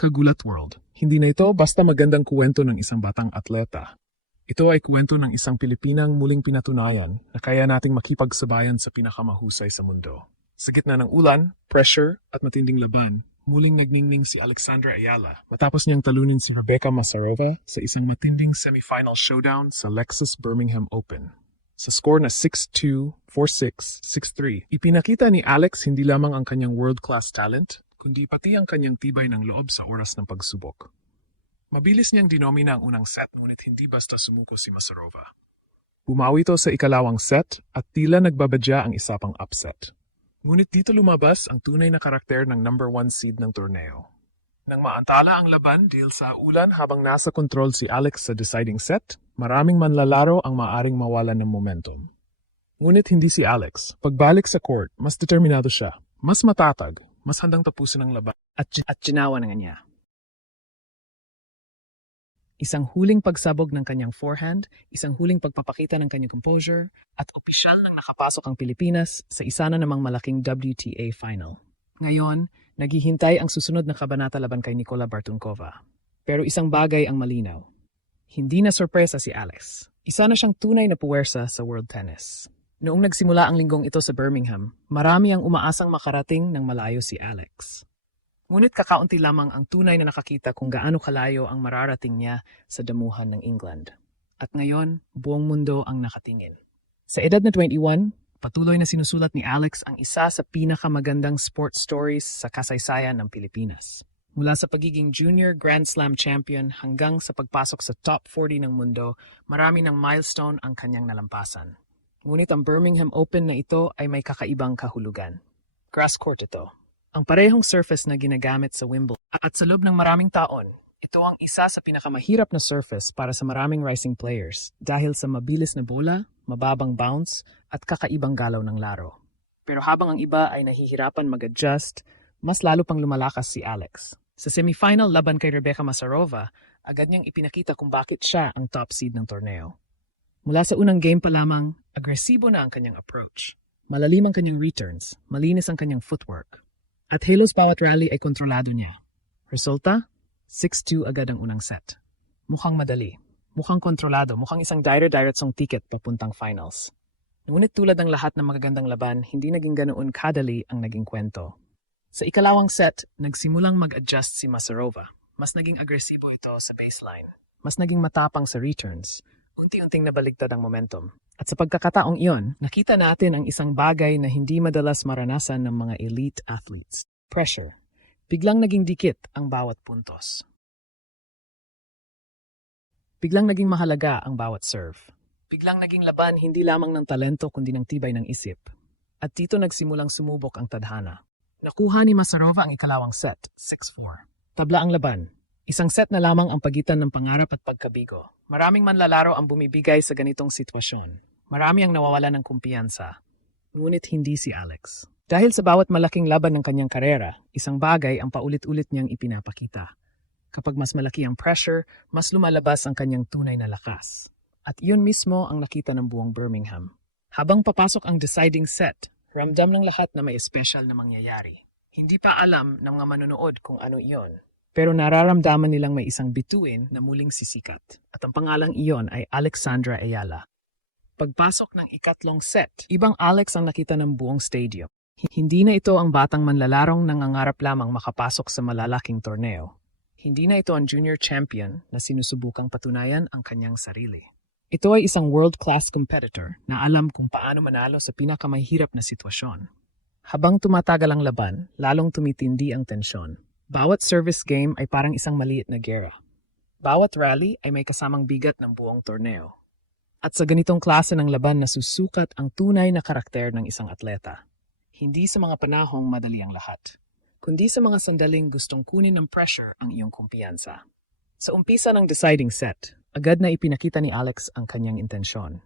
Kagulat World. Hindi na ito basta magandang kwento ng isang batang atleta. Ito ay kwento ng isang Pilipinang muling pinatunayan na kaya nating makipagsabayan sa pinakamahusay sa mundo. Sa gitna ng ulan, pressure at matinding laban, muling nagningning si Alexandra Ayala matapos niyang talunin si Rebecca Masarova sa isang matinding semifinal showdown sa Lexus Birmingham Open. Sa score na 6-2, 4-6, 6-3, ipinakita ni Alex hindi lamang ang kanyang world-class talent, kundi pati ang kanyang tibay ng loob sa oras ng pagsubok. Mabilis niyang dinomina ang unang set ngunit hindi basta sumuko si Masarova. Bumawi ito sa ikalawang set at tila nagbabadya ang isa pang upset. Ngunit dito lumabas ang tunay na karakter ng number 1 seed ng torneo. Nang maantala ang laban dahil sa ulan habang nasa kontrol si Alex sa deciding set, maraming manlalaro ang maaring mawalan ng momentum. Ngunit hindi si Alex. Pagbalik sa court, mas determinado siya, mas matatag, mas handang tapusin ang laban. At ginawa na nga niya. Isang huling pagsabog ng kanyang forehand, isang huling pagpapakita ng kanyang composure, at opisyal nang nakapasok ang Pilipinas sa isa na namang malaking WTA final. Ngayon, naghihintay ang susunod na kabanata laban kay Nicola Bartunkova. Pero isang bagay ang malinaw. Hindi na sorpresa si Alex. Isa na siyang tunay na puwersa sa world tennis. Noong nagsimula ang linggong ito sa Birmingham, marami ang umaasang makarating ng malayo si Alex. Ngunit kakaunti lamang ang tunay na nakakita kung gaano kalayo ang mararating niya sa damuhan ng England. At ngayon, buong mundo ang nakatingin. Sa edad na 21, patuloy na sinusulat ni Alex ang isa sa pinakamagandang sports stories sa kasaysayan ng Pilipinas. Mula sa pagiging junior Grand Slam champion hanggang sa pagpasok sa top 40 ng mundo, marami ng milestone ang kanyang nalampasan. Ngunit ang Birmingham Open na ito ay may kakaibang kahulugan. Grass court ito. Ang parehong surface na ginagamit sa Wimbledon. At sa loob ng maraming taon, ito ang isa sa pinakamahirap na surface para sa maraming rising players dahil sa mabilis na bola, mababang bounce, at kakaibang galaw ng laro. Pero habang ang iba ay nahihirapan mag-adjust, mas lalo pang lumalakas si Alex. Sa semifinal laban kay Rebecca Masarova, agad niyang ipinakita kung bakit siya ang top seed ng torneo. Mula sa unang game pa lamang, agresibo na ang kanyang approach. Malalim ang kanyang returns, malinis ang kanyang footwork. At halos bawat rally ay kontrolado niya. Resulta? 6-2 agad ang unang set. Mukhang madali, mukhang kontrolado, mukhang isang diretsong ticket papuntang finals. Ngunit tulad ng lahat ng magagandang laban, hindi naging ganoon kadali ang naging kwento. Sa ikalawang set, nagsimulang mag-adjust si Masarova. Mas naging agresibo ito sa baseline. Mas naging matapang sa returns. Unti-unting nabaligtad ang momentum. At sa pagkakataong iyon, nakita natin ang isang bagay na hindi madalas maranasan ng mga elite athletes. Pressure. Biglang naging dikit ang bawat puntos. Biglang naging mahalaga ang bawat serve. Biglang naging laban hindi lamang ng talento kundi ng tibay ng isip. At dito nagsimulang sumubok ang tadhana. Nakuha ni Masarova ang ikalawang set, 6-4. Tabla ang laban. Isang set na lamang ang pagitan ng pangarap at pagkabigo. Maraming manlalaro ang bumibigay sa ganitong sitwasyon. Marami ang nawawalan ng kumpiyansa. Ngunit hindi si Alex. Dahil sa bawat malaking laban ng kanyang karera, isang bagay ang paulit-ulit niyang ipinapakita. Kapag mas malaki ang pressure, mas lumalabas ang kanyang tunay na lakas. At iyon mismo ang nakita ng buong Birmingham. Habang papasok ang deciding set, ramdam ng lahat na may special na mangyayari. Hindi pa alam ng mga manonood kung ano iyon. Pero nararamdaman nilang may isang bituin na muling sisikat. At ang pangalang iyon ay Alexandra Ayala. Pagpasok ng ikatlong set, ibang Alex ang nakita ng buong stadium. Hindi na ito ang batang manlalarong nangangarap lamang makapasok sa malalaking torneo. Hindi na ito ang junior champion na sinusubukang patunayan ang kanyang sarili. Ito ay isang world-class competitor na alam kung paano manalo sa pinakamahirap na sitwasyon. Habang tumatagal ang laban, lalong tumitindi ang tensyon. Bawat service game ay parang isang maliit na gera. Bawat rally ay may kasamang bigat ng buong torneo. At sa ganitong klase ng laban nasusukat ang tunay na karakter ng isang atleta. Hindi sa mga panahong madali ang lahat, kundi sa mga sandaling gustong kunin ng pressure ang iyong kumpiyansa. Sa umpisa ng deciding set, agad na ipinakita ni Alex ang kanyang intensyon.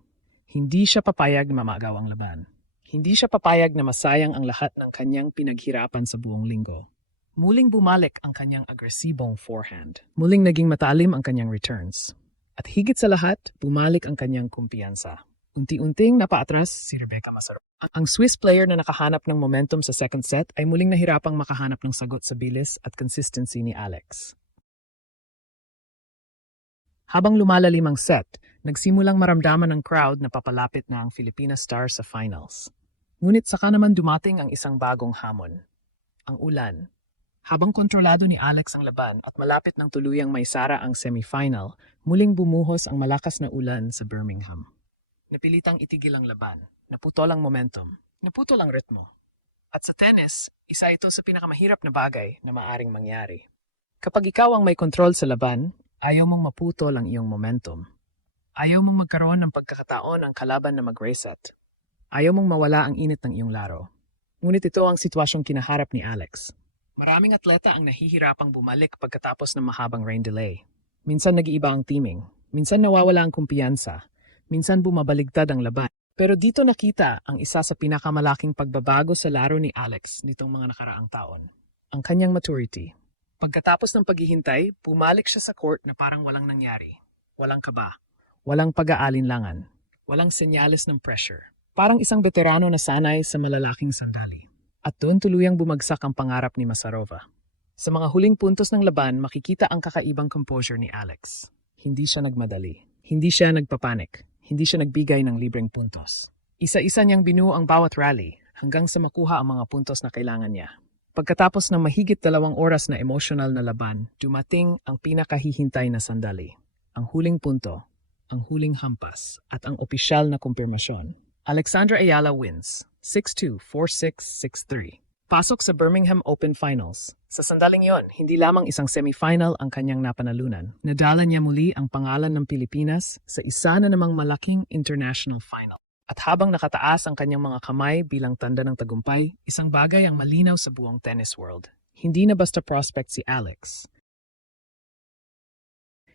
Hindi siya papayag na mamagaw ang laban. Hindi siya papayag na masayang ang lahat ng kanyang pinaghirapan sa buong linggo. Muling bumalik ang kanyang agresibong forehand. Muling naging matalim ang kanyang returns. At higit sa lahat, bumalik ang kanyang kumpiyansa. Unti-unting napaatras si Rebecca Masarova. Ang Swiss player na nakahanap ng momentum sa second set ay muling nahirapang makahanap ng sagot sa bilis at consistency ni Alex. Habang lumalalim ang set, nagsimulang maramdaman ng crowd na papalapit na ang Filipina star sa finals. Ngunit saka naman dumating ang isang bagong hamon. Ang ulan. Habang kontrolado ni Alex ang laban at malapit ng tuluyang maisara ang semifinal, muling bumuhos ang malakas na ulan sa Birmingham. Napilitang itigil ang laban, naputol ang momentum, naputol ang ritmo. At sa tennis, isa ito sa pinakamahirap na bagay na maaring mangyari. Kapag ikaw ang may kontrol sa laban, ayaw mong maputol ang iyong momentum. Ayaw mong magkaroon ng pagkakataon ang kalaban na mag-reset. Ayaw mong mawala ang init ng iyong laro. Ngunit ito ang sitwasyong kinaharap ni Alex. Maraming atleta ang nahihirapang bumalik pagkatapos ng mahabang rain delay. Minsan nag-iiba ang teaming, minsan nawawala ang kumpiyansa, minsan bumabaligtad ang laban. Pero dito nakita ang isa sa pinakamalaking pagbabago sa laro ni Alex nitong mga nakaraang taon. Ang kanyang maturity. Pagkatapos ng paghihintay, bumalik siya sa court na parang walang nangyari. Walang kaba, walang pag-aalinlangan, walang senyales ng pressure. Parang isang veterano na sanay sa malalaking sandali. At doon tuluyang bumagsak ang pangarap ni Masarova. Sa mga huling puntos ng laban, makikita ang kakaibang composure ni Alex. Hindi siya nagmadali. Hindi siya nagpapanik. Hindi siya nagbigay ng libreng puntos. Isa-isa niyang binuo ang bawat rally hanggang sa makuha ang mga puntos na kailangan niya. Pagkatapos ng mahigit 2 oras na emotional na laban, dumating ang pinakahihintay na sandali. Ang huling punto, ang huling hampas, at ang opisyal na kumpirmasyon. Alexandra Ayala wins, 6-2, 4-6, 6-3. Pasok sa Birmingham Open Finals. Sa sandaling yon, hindi lamang isang semifinal ang kanyang napanalunan. Nadala niya muli ang pangalan ng Pilipinas sa isa na namang malaking international final. At habang nakataas ang kanyang mga kamay bilang tanda ng tagumpay, isang bagay ang malinaw sa buong tennis world. Hindi na basta prospect si Alex.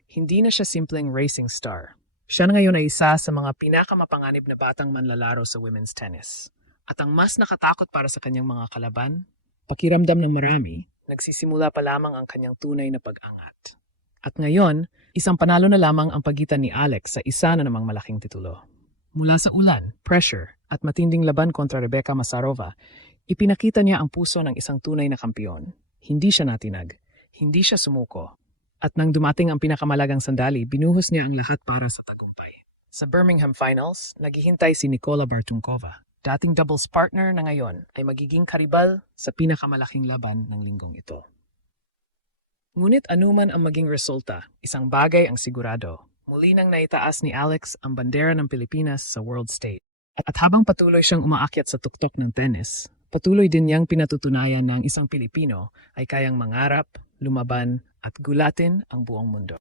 Hindi na siya simpleng racing star. Siya na ngayon ay isa sa mga pinakamapanganib na batang manlalaro sa women's tennis. At ang mas nakatakot para sa kanyang mga kalaban, pakiramdam ng marami, nagsisimula pa lamang ang kanyang tunay na pag-angat. At ngayon, isang panalo na lamang ang pagitan ni Alex sa isa na namang malaking titulo. Mula sa ulan, pressure, at matinding laban kontra Rebecca Masarova, ipinakita niya ang puso ng isang tunay na kampiyon. Hindi siya natinag, hindi siya sumuko. At nang dumating ang pinakamalagang sandali, binuhos niya ang lahat para sa tagumpay. Sa Birmingham Finals, naghihintay si Nicola Bartunkova. Dating doubles partner na ngayon ay magiging karibal sa pinakamalaking laban ng linggong ito. Ngunit anuman ang maging resulta, isang bagay ang sigurado. Muli nang naitaas ni Alex ang bandera ng Pilipinas sa world stage. At habang patuloy siyang umaakyat sa tuktok ng tennis, patuloy din niyang pinatutunayan na ang isang Pilipino ay kayang mangarap, lumaban at gulatin ang buong mundo.